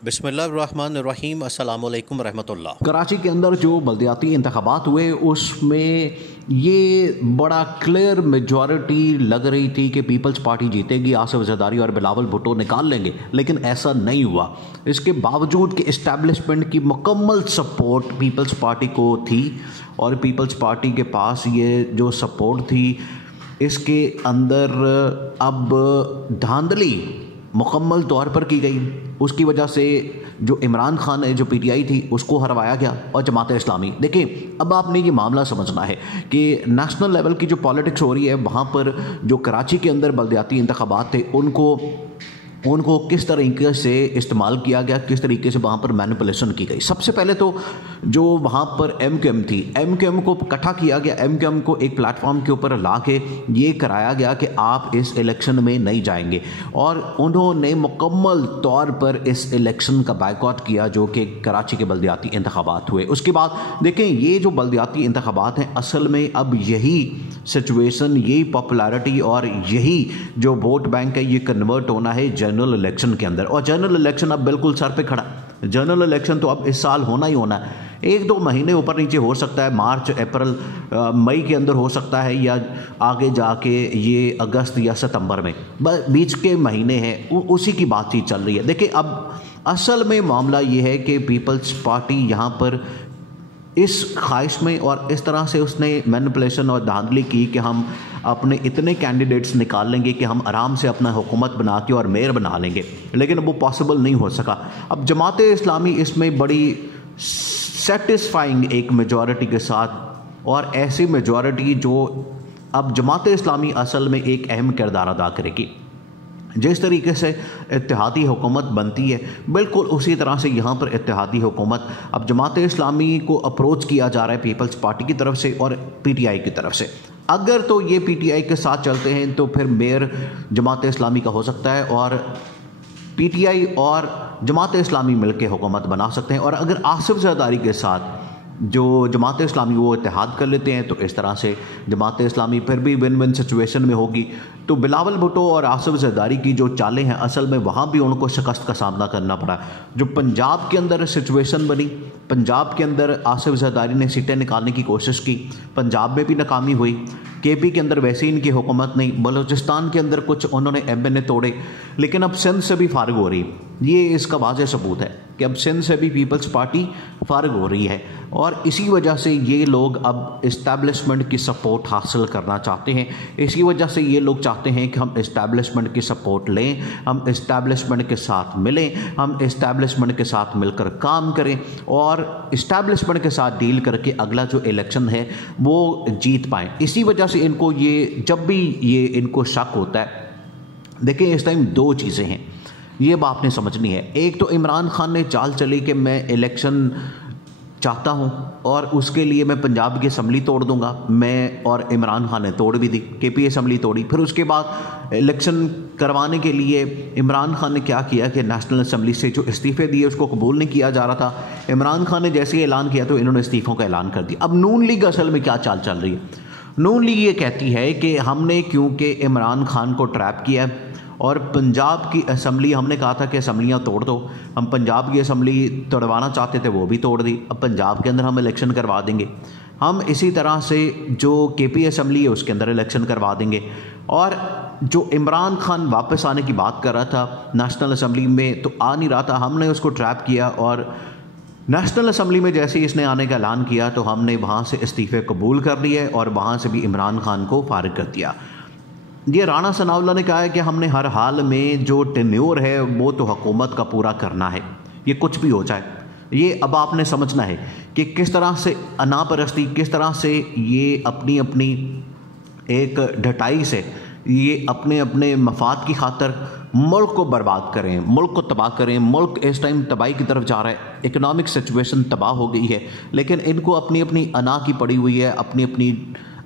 बिस्मिल्लाहिर्रहमानिर्रहीम अस्सलाम वालेकुम रहमतुल्लाह। कराची के अंदर जो बल्दियाती इंतखाबात हुए उसमें ये बड़ा क्लियर मेजॉरिटी लग रही थी कि पीपल्स पार्टी जीतेगी, आसिफ जरदारी और बिलावल भुट्टो निकाल लेंगे, लेकिन ऐसा नहीं हुआ। इसके बावजूद कि इस्टेब्लिशमेंट की मुकम्मल सपोर्ट पीपल्स पार्टी को थी और पीपल्स पार्टी के पास ये जो सपोर्ट थी इसके अंदर अब धांधली मुकम्मल तौर पर की गई। उसकी वजह से जो इमरान खान है, जो पीटीआई थी, उसको हरवाया गया और जमात इस्लामी। देखिए, अब आपने ये मामला समझना है कि नेशनल लेवल की जो पॉलिटिक्स हो रही है वहाँ पर जो कराची के अंदर बल्दियाती इंतखाबात थे उनको किस तरीके से इस्तेमाल किया गया, किस तरीके से वहाँ पर मैनिपुलेशन की गई। सबसे पहले तो जो वहाँ पर एमक्यूएम थी, एमक्यूएम को इकट्ठा किया गया, एमक्यूएम को एक प्लेटफॉर्म के ऊपर ला के ये कराया गया कि आप इस इलेक्शन में नहीं जाएंगे, और उन्होंने मुकम्मल तौर पर इस इलेक्शन का बायकॉट किया जो कि कराची के बल्दियाती इंतखाबात हुए। उसके बाद देखें, ये जो बल्दियाती इंतखाबात हैं असल में अब यही सिचुएशन, यही पॉपुलैरिटी और यही जो वोट बैंक है ये कन्वर्ट होना है जनरल इलेक्शन के अंदर। और जनरल इलेक्शन अब बिल्कुल सर पे खड़ा। जनरल इलेक्शन तो अब इस साल होना ही होना है। एक दो महीने ऊपर नीचे हो सकता है, मार्च अप्रैल मई के अंदर हो सकता है, या आगे जाके ये अगस्त या सितंबर में, बीच के महीने हैं, उसी की बातचीत चल रही है। देखिए, अब असल में मामला ये है कि पीपल्स पार्टी यहाँ पर इस ख्वाहिश में और इस तरह से उसने मैनिपुलेशन और धांधली की कि हम अपने इतने कैंडिडेट्स निकाल लेंगे कि हम आराम से अपना हुकूमत बना के और मेयर बना लेंगे, लेकिन वो पॉसिबल नहीं हो सका। अब जमात इस्लामी इसमें बड़ी सेटिस्फाइंग एक मेजॉरिटी के साथ, और ऐसी मेजॉरिटी जो अब जमात इस्लामी असल में एक अहम किरदार अदा करेगी। जिस तरीके से इत्तेहादी हुकूमत बनती है बिल्कुल उसी तरह से यहाँ पर इत्तेहादी हुकूमत अब जमात इस्लामी को अप्रोच किया जा रहा है पीपल्स पार्टी की तरफ से और पीटीआई की तरफ से। अगर तो ये पीटीआई के साथ चलते हैं तो फिर मेयर जमात इस्लामी का हो सकता है और पीटीआई और जमात इस्लामी मिलकर हुकूमत बना सकते हैं। और अगर आसिफ जरदारी के साथ जो जमात इस्लामी वो इत्तेहाद कर लेते हैं तो इस तरह से जमात इस्लामी फिर भी विन विन सिचुएशन में होगी। तो बिलावल भुट्टो और आसिफ जरदारी की जो चालें हैं असल में वहाँ भी उनको शिकस्त का सामना करना पड़ा। जो पंजाब के अंदर सिचुएशन बनी, पंजाब के अंदर आसिफ जरदारी ने सीटें निकालने की कोशिश की, पंजाब में भी नाकामी हुई। केपी के अंदर वैसे ही इनकी हुकूमत नहीं, बलूचिस्तान के अंदर कुछ उन्होंने एमएनए तोड़े, लेकिन अब सिंध से भी फारिग हो रही। ये इसका वाज़ेह सबूत है कि अब सिंध से भी पीपल्स पार्टी फारिग हो रही है, और इसी वजह से ये लोग अब इस्टेब्लिशमेंट की सपोर्ट हासिल करना चाहते हैं। इसी वजह से ये लोग चाहते हैं कि हम इस्टेब्लिशमेंट की सपोर्ट लें, हम इस्टेब्लिशमेंट के साथ मिलें, हम इस्टेब्लिशमेंट के साथ मिलकर काम करें और इस्टेब्लिशमेंट के साथ डील करके अगला जो इलेक्शन है वो जीत पाएँ। इसी वजह से इनको ये जब भी ये इनको शक होता है, देखिए इस टाइम दो चीज़ें हैं, ये बात आपने समझनी है। एक तो इमरान खान ने चाल चली कि मैं इलेक्शन चाहता हूं और उसके लिए मैं पंजाब की असम्बली तोड़ दूंगा, मैं, और इमरान खान ने तोड़ भी दी, केपी असम्बली तोड़ी। फिर उसके बाद इलेक्शन करवाने के लिए इमरान खान ने क्या किया कि नेशनल असम्बली से जो इस्तीफ़े दिए उसको कबूल नहीं किया जा रहा था। इमरान खान ने जैसे ही ऐलान किया तो इन्होंने इस्तीफ़ों का ऐलान कर दिया। अब नून लीग असल में क्या चाल चल रही है? नून लीग ये कहती है कि हमने क्योंकि इमरान खान को ट्रैप किया और पंजाब की असम्बली, हमने कहा था कि असम्बलियाँ तोड़ दो, हम पंजाब की असम्बली तोड़वाना चाहते थे वो भी तोड़ दी, अब पंजाब के अंदर हम इलेक्शन करवा देंगे। हम इसी तरह से जो केपी असम्बली है उसके अंदर इलेक्शन करवा देंगे। और जो इमरान खान वापस आने की बात कर रहा था नेशनल असम्बली में तो आ नहीं रहा था, हमने उसको ट्रैप किया और नेशनल असम्बली में जैसे ही इसने आने का ऐलान किया तो हमने वहाँ से इस्तीफ़े कबूल कर लिए और वहाँ से भी इमरान खान को फारिग कर दिया। ये राणा सनाउल्लाह ने कहा है कि हमने हर हाल में जो टेन्योर है वो तो हुकूमत का पूरा करना है, ये कुछ भी हो जाए। ये अब आपने समझना है कि किस तरह से अनापरस्ती, किस तरह से ये अपनी अपनी एक ढटाई से ये अपने अपने मफाद की खातर मुल्क को बर्बाद करें, मुल्क को तबाह करें। मुल्क इस टाइम तबाही की तरफ जा रहा है, इकोनॉमिक सिचुएशन तबाह हो गई है, लेकिन इनको अपनी अपनी अना की पड़ी हुई है,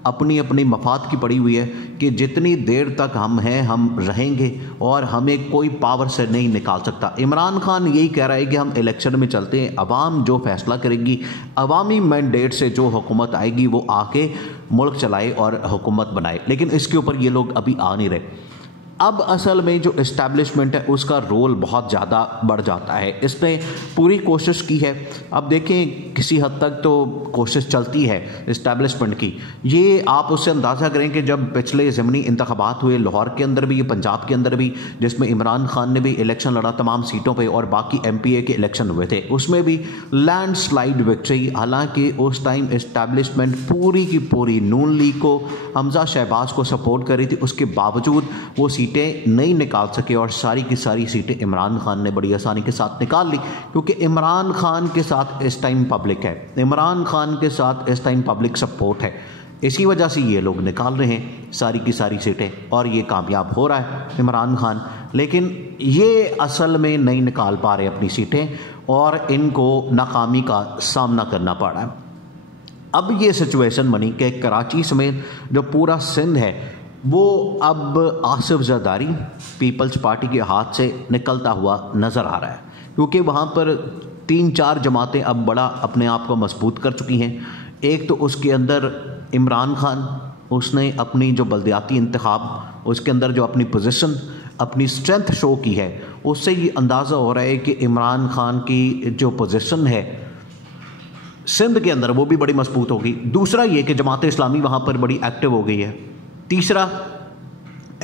अपनी अपनी मफाद की पड़ी हुई है कि जितनी देर तक हम हैं हम रहेंगे और हमें कोई पावर से नहीं निकाल सकता। इमरान खान यही कह रहा है कि हम इलेक्शन में चलते हैं, अवाम जो फैसला करेगी, अवामी मैंडेट से जो हुकूमत आएगी वो आके मुल्क चलाए और हुकूमत बनाए, लेकिन इसके ऊपर ये लोग अभी आ नहीं रहे। अब असल में जो इस्टेब्लिशमेंट है उसका रोल बहुत ज़्यादा बढ़ जाता है। इसने पूरी कोशिश की है, अब देखें किसी हद तक तो कोशिश चलती है इस्टेब्लिशमेंट की। ये आप उससे अंदाज़ा करें कि जब पिछले ज़मीनी इंतखाबात हुए लाहौर के अंदर भी, पंजाब के अंदर भी, जिसमें इमरान खान ने भी इलेक्शन लड़ा तमाम सीटों पर और बाकी MPA के इलेक्शन हुए थे, उसमें भी लैंडस्लाइड विक्ट्री। हालांकि उस टाइम इस्टेब्लिशमेंट पूरी की पूरी नून लीग को, हमजा शहबाज को सपोर्ट कर रही थी, उसके बावजूद वो सीटें नहीं निकाल सके और सारी की सारी सीटें इमरान खान ने बड़ी आसानी के साथ निकाल ली, क्योंकि इमरान खान के साथ इस टाइम पब्लिक है, इमरान खान के साथ इस टाइम पब्लिक सपोर्ट है। इसी वजह से ये लोग निकाल रहे हैं सारी की सारी सीटें और ये कामयाब हो रहा है इमरान खान। लेकिन ये असल में नहीं निकाल पा रहे अपनी सीटें और इनको नाकामी का सामना करना पड़ रहा है। अब ये सिचुएशन बनी कि कराची समेत जो पूरा सिंध है वो अब आसिफ जरदारी पीपल्स पार्टी के हाथ से निकलता हुआ नज़र आ रहा है, क्योंकि वहाँ पर 3-4 जमातें अब बड़ा अपने आप को मजबूत कर चुकी हैं। एक तो उसके अंदर इमरान खान, उसने अपनी जो बल्दियाती इंतखाब, उसके अंदर जो अपनी पोजीशन, अपनी स्ट्रेंथ शो की है, उससे ये अंदाज़ा हो रहा है कि इमरान खान की जो पोजीशन है सिंध के अंदर वो भी बड़ी मजबूत होगी। दूसरा ये कि जमात इस्लामी वहाँ पर बड़ी एक्टिव हो गई है। तीसरा,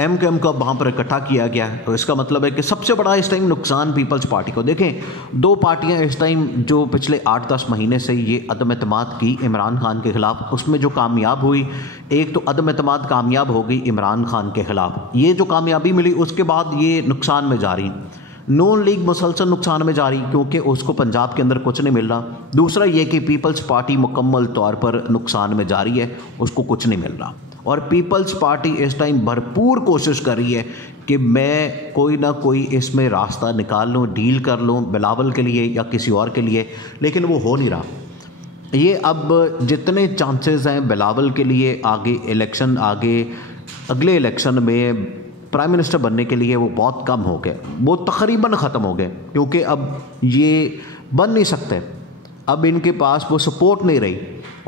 MKM को वहाँ पर इकट्ठा किया गया है, तो इसका मतलब है कि सबसे बड़ा इस टाइम नुकसान पीपल्स पार्टी को। देखें, 2 पार्टियाँ इस टाइम जो पिछले 8-10 महीने से ये अदम एतमाद की इमरान खान के ख़िलाफ़, उसमें जो कामयाब हुई, एक तो अदम एतमाद कामयाब हो गई इमरान खान के ख़िलाफ़, ये जो कामयाबी मिली उसके बाद ये नुकसान में जा रही। नून लीग मुसलसल नुकसान में जा रही क्योंकि उसको पंजाब के अंदर कुछ नहीं मिल रहा। दूसरा ये कि पीपल्स पार्टी मुकम्मल तौर पर नुकसान में जा रही है, उसको कुछ नहीं मिल रहा। और पीपल्स पार्टी इस टाइम भरपूर कोशिश कर रही है कि मैं कोई ना कोई इसमें रास्ता निकाल लूँ, डील कर लूँ बिलावल के लिए या किसी और के लिए, लेकिन वो हो नहीं रहा। ये अब जितने चांसेस हैं बिलावल के लिए आगे इलेक्शन, आगे अगले इलेक्शन में प्राइम मिनिस्टर बनने के लिए, वो बहुत कम हो गए, वो तकरीबन ख़त्म हो गए, क्योंकि अब ये बन नहीं सकते, अब इनके पास वो सपोर्ट नहीं रही।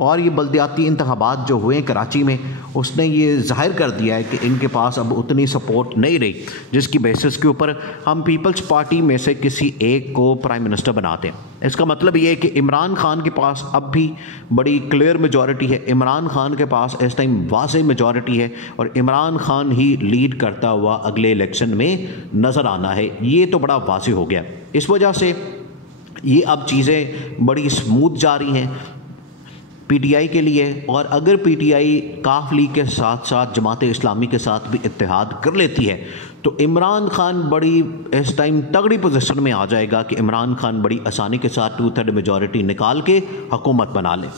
और ये बल्दियाती इंतखाबात जो हुए कराची में, उसने ये जाहिर कर दिया है कि इनके पास अब उतनी सपोर्ट नहीं रही, जिसकी बेसिस के ऊपर हम पीपल्स पार्टी में से किसी एक को प्राइम मिनिस्टर बनाते हैं। इसका मतलब ये है कि इमरान खान के पास अब भी बड़ी क्लियर मेजॉरिटी है, इमरान खान के पास इस टाइम वाज़ेह मेजॉरिटी है और इमरान खान ही लीड करता हुआ अगले इलेक्शन में नज़र आना है। ये तो बड़ा वाज़ेह हो गया। इस वजह से ये अब चीज़ें बड़ी स्मूथ जा रही हैं PTI के लिए। और अगर PTI काफ लीग के साथ साथ जमात इस्लामी के साथ भी इत्तेहाद कर लेती है तो इमरान खान बड़ी इस टाइम तगड़ी पोजीशन में आ जाएगा कि इमरान खान बड़ी आसानी के साथ 2/3 मेजॉरिटी निकाल के हुकूमत बना ले।